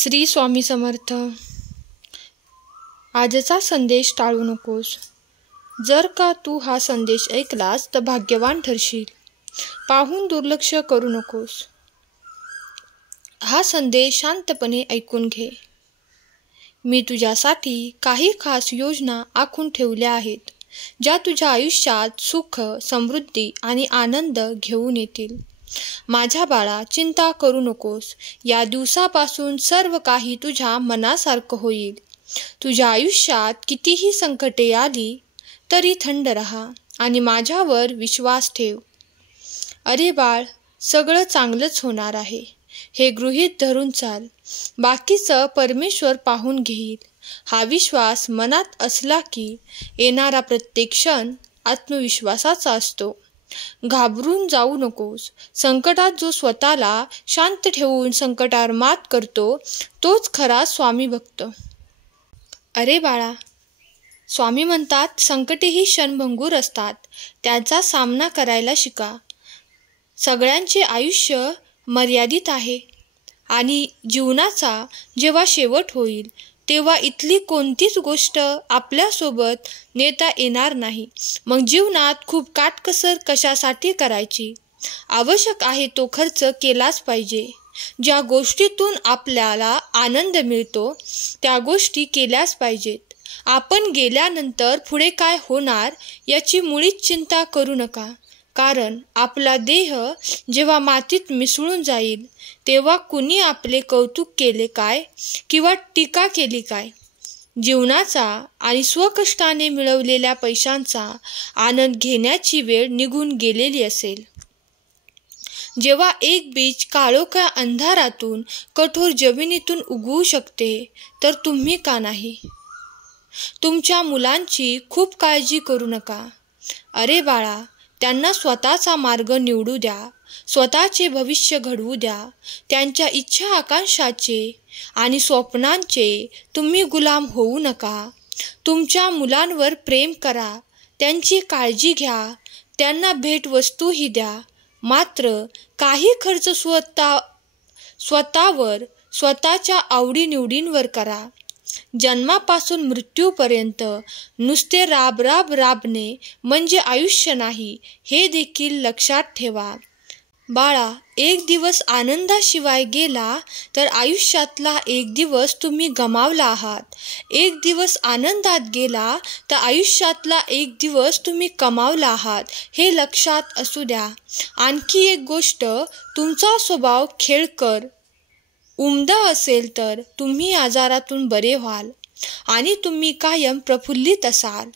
श्री स्वामी समर्थ. आजचा संदेश टाळू नकोस. जर का तू हा संदेश ऐकलास तर भाग्यवान ठरशील. पाहून दुर्लक्ष करू नकोस. हा संदेश शांतपणे ऐकून घे. मी तुझ्यासाठी काही खास योजना आखून ठेवल्या आहेत, ज्या तुझ्या आयुष्यात सुख, समृद्धी आणि आनंद घेऊन येतील. माझ्या बाळा, चिंता करू नकोस. या दिवसापासून सर्व काही तुझ्या मनासारखं होईल. तुझ्या आयुष्यात कितीही संकटे आली तरी थंड राहा आणि माझ्यावर विश्वास ठेव. अरे बाळ, सगळं चांगलंच होणार आहे, हे गृहीत धरून चाल. बाकीचं परमेश्वर पाहून घेईल. हा विश्वास मनात असला की येणारा प्रत्येक क्षण आत्मविश्वासाचा असतो. घाबरून जाऊ नकोस. संकटात जो स्वतःला शांत ठेवून संकटावर मात करतो तोच खरा स्वामी भक्त. अरे बाळा, स्वामी म्हणतात, संकटेही क्षणभंगूर असतात, त्यांचा सामना करायला शिका. सगळ्यांचे आयुष्य मर्यादित आहे आणि जीवनाचा जेव्हा शेवट होईल तेव्हा इथली कोणतीच गोष्ट आपल्यासोबत नेता येणार नाही. मग जीवनात खूप काटकसर कशासाठी करायची? आवश्यक आहे तो खर्च केलाच पाहिजे. ज्या गोष्टीतून आपल्याला आनंद मिळतो त्या गोष्टी केल्याच पाहिजेत. आपण गेल्यानंतर पुढे काय होणार याची मुळीच चिंता करू नका, कारण आपला देह जेव्हा मातीत मिसळून जाईल तेव्हा कुणी आपले कौतुक केले काय किंवा टीका केली काय? जीवनाचा आणि स्वकष्टाने मिळवलेल्या पैशांचा आनंद घेण्याची वेळ निघून गेलेली असेल. जेव्हा एक बीज काळोख्या अंधारातून कठोर जमिनीतून उगवू शकते तर तुम्ही का नाही? तुमच्या मुलांची खूप काळजी करू नका. अरे बाळा, त्यांना स्वतःचा मार्ग निवडू द्या, स्वतःचे भविष्य घडवू द्या. त्यांच्या इच्छा आकांक्षाचे आणि स्वप्नांचे तुम्ही गुलाम होऊ नका. तुमच्या मुलांवर प्रेम करा, त्यांची काळजी घ्या, त्यांना भेटवस्तूही द्या. मात्र काही खर्च स्वतःवर, स्वतःच्या आवडीनिवडींवर करा. जन्मापासून मृत्यूपर्यंत नुसते राबणे म्हणजे आयुष्य नाही, हे देखील लक्षात ठेवा. बाळा, एक दिवस आनंदाशिवाय गेला तर आयुष्यातला एक दिवस तुम्ही गमावला आहात. एक दिवस आनंदात गेला तर आयुष्यातला एक दिवस तुम्ही कमावला आहात, हे लक्षात असू द्या. आणखी एक गोष्ट, तुमचा स्वभाव खेळकर, उमदा असेल तर तुम्ही आजारातून बरे व्हाल आणि तुम्ही कायम प्रफुल्लित असाल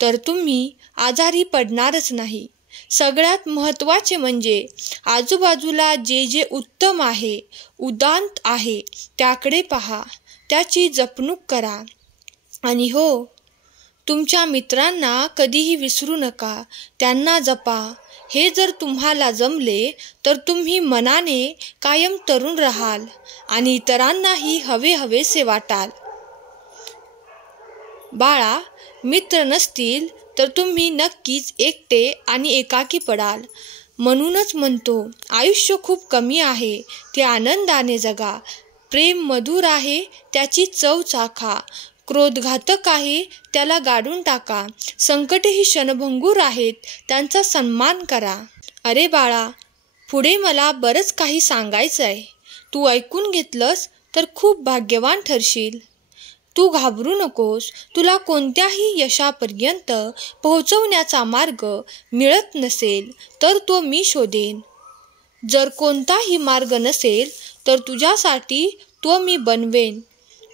तर तुम्ही आजारी पडणारच नाही. सगळ्यात महत्त्वाचे म्हणजे आजूबाजूला जे जे उत्तम आहे, उदात्त आहे त्याकडे पहा, त्याची जपणूक करा. आणि हो, तुमच्या मित्रांना कधीही विसरू नका, त्यांना जपा. हे जर तुम्हाला जमले तर तुम्ही मनाने कायम तरुण राहाल आणि इतरांनाही हवेसे वाटाल. बाळा, मित्र नसतील तर तुम्ही नक्कीच एकटे आणि एकाकी पडाल. म्हणूनच म्हणतो, आयुष्य खूप कमी आहे, ते आनंदाने जगा. प्रेम मधुर आहे, त्याची चव चाखा. क्रोध घातक आहे, त्याला गाडून टाका. संकटेही क्षणभंगूर आहेत, त्यांचा सन्मान करा. अरे बाळा, पुढे मला बरंच काही सांगायचं आहे. तू ऐकून घेतलंस तर खूप भाग्यवान ठरशील. तू घाबरू नकोस. तुला कोणत्याही यशापर्यंत पोहोचवण्याचा मार्ग मिळत नसेल तर तो मी शोधेन. जर कोणताही मार्ग नसेल तर तुझ्यासाठी तो मी बनवेन.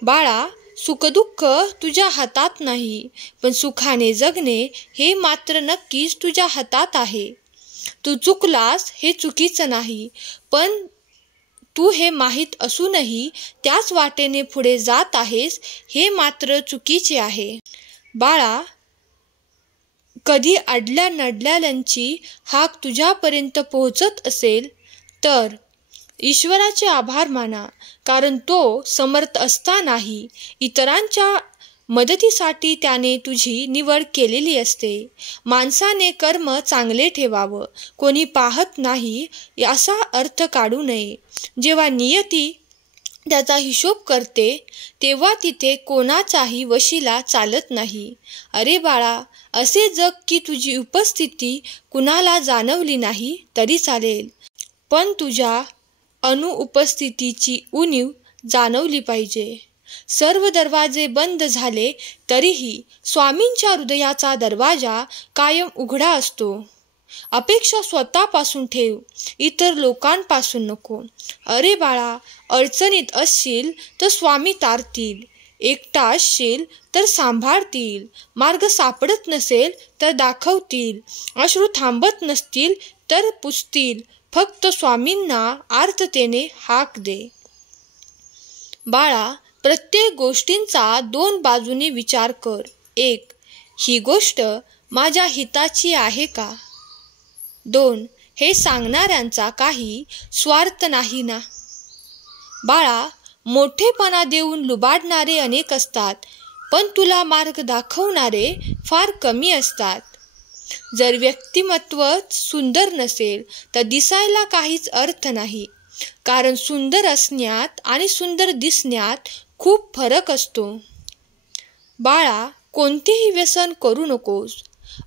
बाळा, सुखदुःख तुझ्या हातात नाही, पण सुखाने जगणे हे मात्र नक्कीच तुझ्या हातात आहे. तू चुकलास हे चुकीचं नाही, पण तू हे माहीत असूनही त्याच वाटेने पुढे जात आहेस हे मात्र चुकीचे आहे. बाळा, कधी अडल्या नडल्याची हाक तुझ्यापर्यंत पोहोचत असेल तर ईश्वराचे आभार माना, कारण तो समर्थ असतानाही इतरांच्या मदतीसाठी त्याने तुझी निवड केलेली असते. माणसाने कर्म चांगले ठेवावं, कोणी पाहत नाही असा अर्थ काढू नये. जेव्हा नियती त्याचा हिशोब करते तेव्हा तिथे कोणाचाही वशिला चालत नाही. अरे बाळा, असे जग की तुझी उपस्थिती कुणाला जाणवली नाही तरी चालेल, पण तुझ्या अनुपस्थितीची उणीव जाणवली पाहिजे. सर्व दरवाजे बंद झाले तरीही स्वामींच्या हृदयाचा दरवाजा कायम उघडा असतो. अपेक्षा स्वतःपासून ठेव, इतर लोकांपासून नको. अरे बाळा, अडचणीत असशील तर स्वामी तारतील, एकटा असशील तर सांभाळतील, मार्ग सापडत नसेल तर दाखवतील, अश्रू थांबत नसतील तर पुसतील. फक्त स्वामींना आर्ततेने हाक दे. बाळा, प्रत्येक गोष्टींचा दोन बाजूने विचार कर. एक, ही गोष्ट माझ्या हिताची आहे का? दोन, हे सांगणाऱ्यांचा काही स्वार्थ नाही ना? बाळा, मोठेपणा देऊन लुबाडणारे अनेक असतात, पण तुला मार्ग दाखवणारे फार कमी असतात. जर व्यक्तिमत्व सुंदर नसेल तर दिसायला काहीच अर्थ नाही, कारण सुंदर असण्यात आणि सुंदर दिसण्यात खूप फरक असतो. बाळा, कोणतेही व्यसन करू नकोस.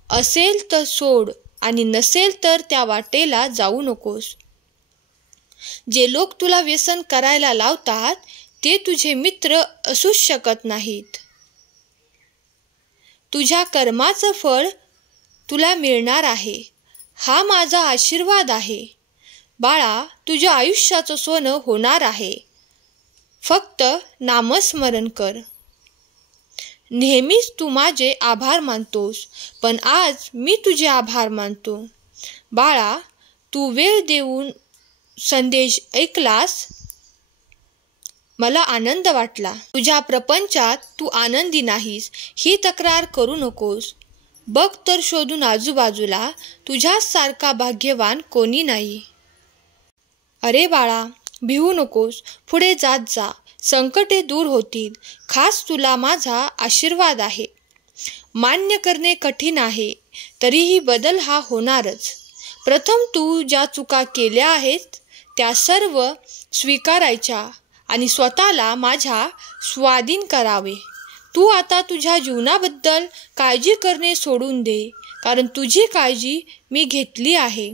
असेल तर सोड आणि नसेल तर त्या वाटेला जाऊ नकोस. जे लोक तुला व्यसन करायला लावतात ते तुझे मित्र असूच शकत नाहीत. तुझ्या कर्माचं फळ तुला मिळणार आहे, हा माझा आशीर्वाद आहे. बाळा, तुझ्या आयुष्याचं सोनं होणार आहे. फक्त नामस्मरण कर. नेहमीच तू माझे आभार मानतोस, पण आज मी तुझे आभार मानतो. बाळा, तू वेळ देऊन संदेश ऐकलास, मला आनंद वाटला. तुझ्या प्रपंचात तू आनंदी नाहीस ही तक्रार करू नकोस. बघ तर शोधून आजूबाजूला, तुझ्यासारखा भाग्यवान कोणी नाही. अरे बाळा, भिवू नकोस, पुढे जात जा. संकटे दूर होतील. खास तुला माझा आशीर्वाद आहे. मान्य करणे कठीण आहे, तरीही बदल हा होणारच. प्रथम तू ज्या चुका केल्या आहेत त्या सर्व स्वीकारायच्या आणि स्वतःला माझ्या स्वाधीन करावे. तू आता तुझ्या जीवनाबद्दल काळजी करणे सोडून दे, कारण तुझी काळजी मी घेतली आहे.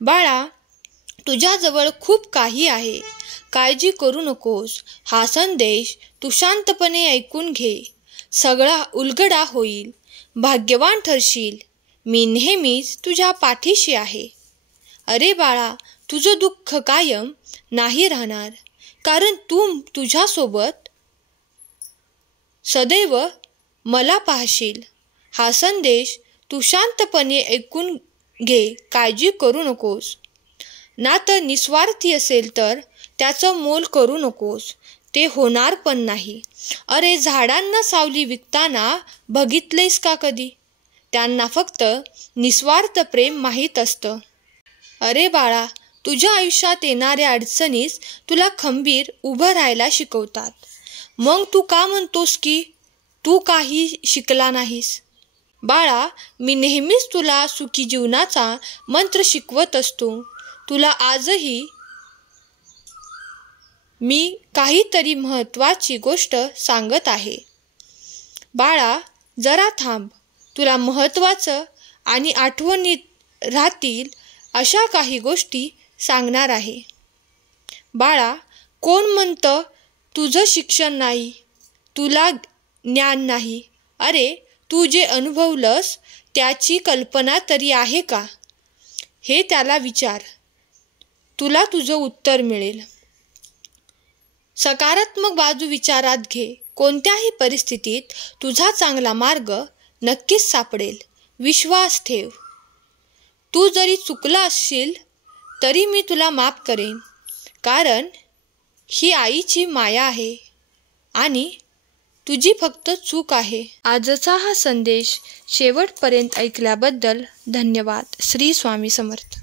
बाळा, तुझ्याजवळ खूप काही आहे. काळजी करू नकोस. हा संदेश तू शांतपणे ऐकून घे. सगळा उलगडा होईल. भाग्यवान ठरशील. मी नेहमीच तुझ्या पाठीशी आहे. अरे बाळा, तुझं दुःख कायम नाही राहणार, कारण तू तुझ्यासोबत सदैव मला पाहशील. हा संदेश तू शांतपणे ऐकून घे. काळजी करू नकोस. नातं निस्वार्थी असेल तर त्याचं मोल करू नकोस. ते होणार पण नाही. अरे, झाडांना सावली विकताना बघितलेस का कधी? त्यांना फक्त निस्वार्थ प्रेम माहीत असतं. अरे बाळा, तुझ्या आयुष्यात येणाऱ्या अडचणीस तुला खंबीर उभं राहायला शिकवतात. मग तू का म्हणतोस की तू काही शिकला नाहीस? बाळा, मी नेहमीच तुला सुखी जीवनाचा मंत्र शिकवत असतो. तुला आजही मी काहीतरी महत्त्वाची गोष्ट सांगत आहे. बाळा, जरा थांब. तुला महत्त्वाचं आणि आठवणीत राहतील अशा काही गोष्टी सांगणार आहे. बाळा, कोण म्हणतं तुझं शिक्षण नाही, तुला ज्ञान नाही? अरे, तू जे अनुभवलंस त्याची कल्पना तरी आहे का? हे त्याला विचार. तुला तुझं उत्तर मिळेल. सकारात्मक बाजू विचारात घे. कोणत्याही परिस्थितीत तुझा चांगला मार्ग नक्कीच सापडेल. विश्वास ठेव. तू जरी चुकला असशील तरी मी तुला माफ करेन, कारण ही आईची माया आहे आणि तुझी फक्त चूक आहे. आजचा हा संदेश शेवटपर्यंत ऐकल्याबद्दल धन्यवाद. श्री स्वामी समर्थ.